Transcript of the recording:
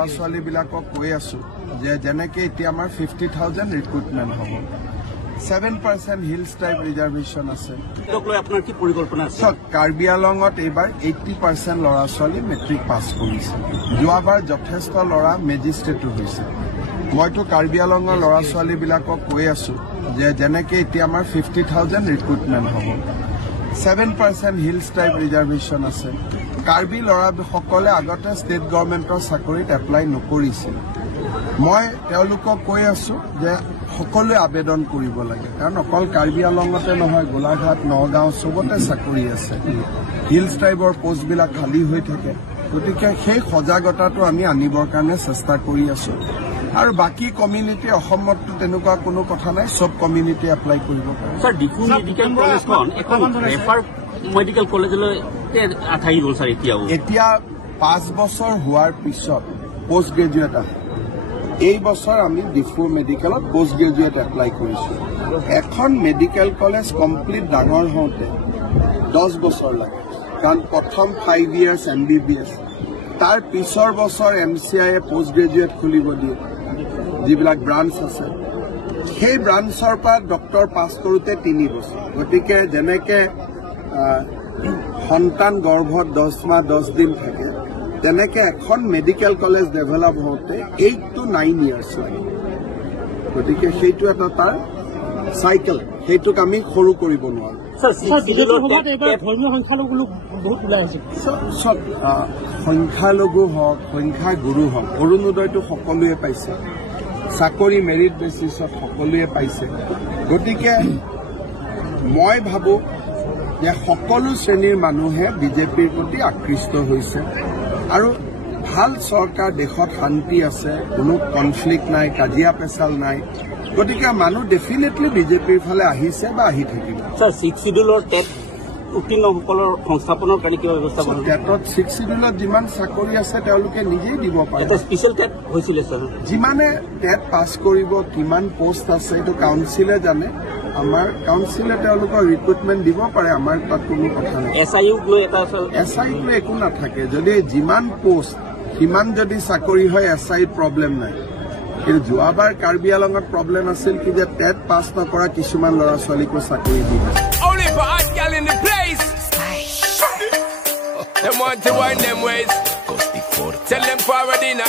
ছোৱালীবিলাকক কৈ আছো যে যেনেকে এতিয়া আমাৰ 50,000 ৰিক্ৰুটমেণ্ট হ'ব 7% হিলছ টাইপ ৰিজাৰ্ভেশ্যন আছে আপোনাৰ কি পৰিকল্পনা আছে কাৰ্বি আংলঙত এইবাৰ 80% ল'ৰা ছোৱালী মেট্ৰিক পাছ কৰিছে যোৱাবাৰ যথেষ্ট ল'ৰা মেজিষ্ট্ৰেটো হৈছে মইতো কাৰ্বি আংলঙৰ ল'ৰা ছোৱালীবিলাকক কৈ আছো যে যেনেকে এতিয়া আমাৰ 50,000 ৰিক্ৰুটমেণ্ট হ'ব 7% হিলছ টাইপ ৰিজাৰ্ভেশ্যন আছে কাৰ্বি ল'ৰাসকলে আগতে ষ্টেট গভৰ্ণমেণ্টৰ চাকৰিত এপ্লাই নকৰিছিল মই তেওঁলোকক কৈ আছো যে সকলোৱে আবেদন কৰিব লাগে কাৰণ অকল কাৰ্বি আংলঙতে নহয় গোলাঘাট নগাঁও চবতে চাকৰি আছে হিলছ টাইপৰ পোষ্টবিলাক খালী হৈ থাকে গতিকে সেই সজাগতাটো আমি আনিবৰ কাৰণে চেষ্টা কৰি আছো আৰু বাকি কমিউনিটি অসমতো তেনেকুৱা কোনো কথা নাই সব কমিউনিটি এপ্লাই কৰিব পাৰে স্যাৰ ডিফু মেডিকেল কলেজখন এখন ৰেফাৰ মেডিকেল কলেজলৈ আঠাই গ'ল স্যাৰ এতিয়া 5 বছৰ হোৱাৰ পিছত পোষ্ট গ্ৰেজুৱেট এই বছৰ আমি ডিফু মেডিকেলত পোষ্ট গ্ৰেজুৱেট এপ্লাই কৰিছো এখন মেডিকেল কলেজ কমপ্লিট ডাঙৰ হওঁতে 10 বছৰ লাগে কাৰণ প্ৰথম 5 ইয়াৰ্ছ MBBS তাৰ পিছৰ বছৰ MCI পোষ্ট গ্ৰেজুৱেট খুলিব দিয়ে যিবিলাক ব্ৰাঞ্চ আছে সেই ব্ৰাঞ্চৰ পৰা ডক্টৰ পাছ কৰোঁতে 3 বছৰ গতিকে যেনেকে সন্তান গৰ্ভত 10 মাহ 10 দিন থাকে তেনেকে এখন মেডিকেল কলেজ ডেভেলপ হওঁতে 8 to 9 ইয়াৰ্ছ লাগে গতিকে সেইটো এটা তাৰ চাইকেল সেইটোক আমি সৰু কৰিব নোৱাৰো সংখ্যালঘু হওক সংখ্যাগুৰু হওক অৰুণোদয়টো সকলোৱে পাইছে চাকৰি মেৰিট বেচিছত সকলোৱে পাইছে গতিকে মই ভাবো যে সকলো শ্ৰেণীৰ মানুহে বিজেপিৰ প্ৰতি আকৃষ্ট হৈছে আৰু ভাল চৰকাৰ দেশত শান্তি আছে কোনো কনফ্লিক্ট নাই কাজিয়া পেচাল নাই গতিকে মানুহ ডেফিনেটলি বিজেপিৰ ফালে আহিছে বা আহি থাকিব স্যাৰ 6 শিডিউলৰ টেট উত্তীৰ্ণসকলৰ সংস্থাপনৰ কাৰণে কিবা ব্যৱস্থা কৰা টেটত 6 শিডিউলত যিমান চাকৰি আছে তেওঁলোকে নিজেই দিব পাৰে এটা স্পেশাল টেট হৈছিল স্যাৰ যিমানে টেট পাছ কৰিব কিমান পোষ্ট আছে এইটো কাউন্সিলে জানে আমাৰ কাউন্সিলে তেওঁলোকৰ ৰিক্ৰুটমেণ্ট দিব পাৰে আমাৰ তাত কোনো কথা নাই SIUক লৈ এটা SIক লৈ একো নাথাকে যদি যিমান পোষ্ট সিমান যদি চাকৰি হয় SIত প্ৰব্লেম নাই কিন্তু যোৱাবাৰ কাৰ্বি আংলঙত প্ৰব্লেম আছিল কি যে টেট পাছ নকৰা কিছুমান ল'ৰা ছোৱালীকো চাকৰি দিব Them want to wind them ways. Tell them forward in a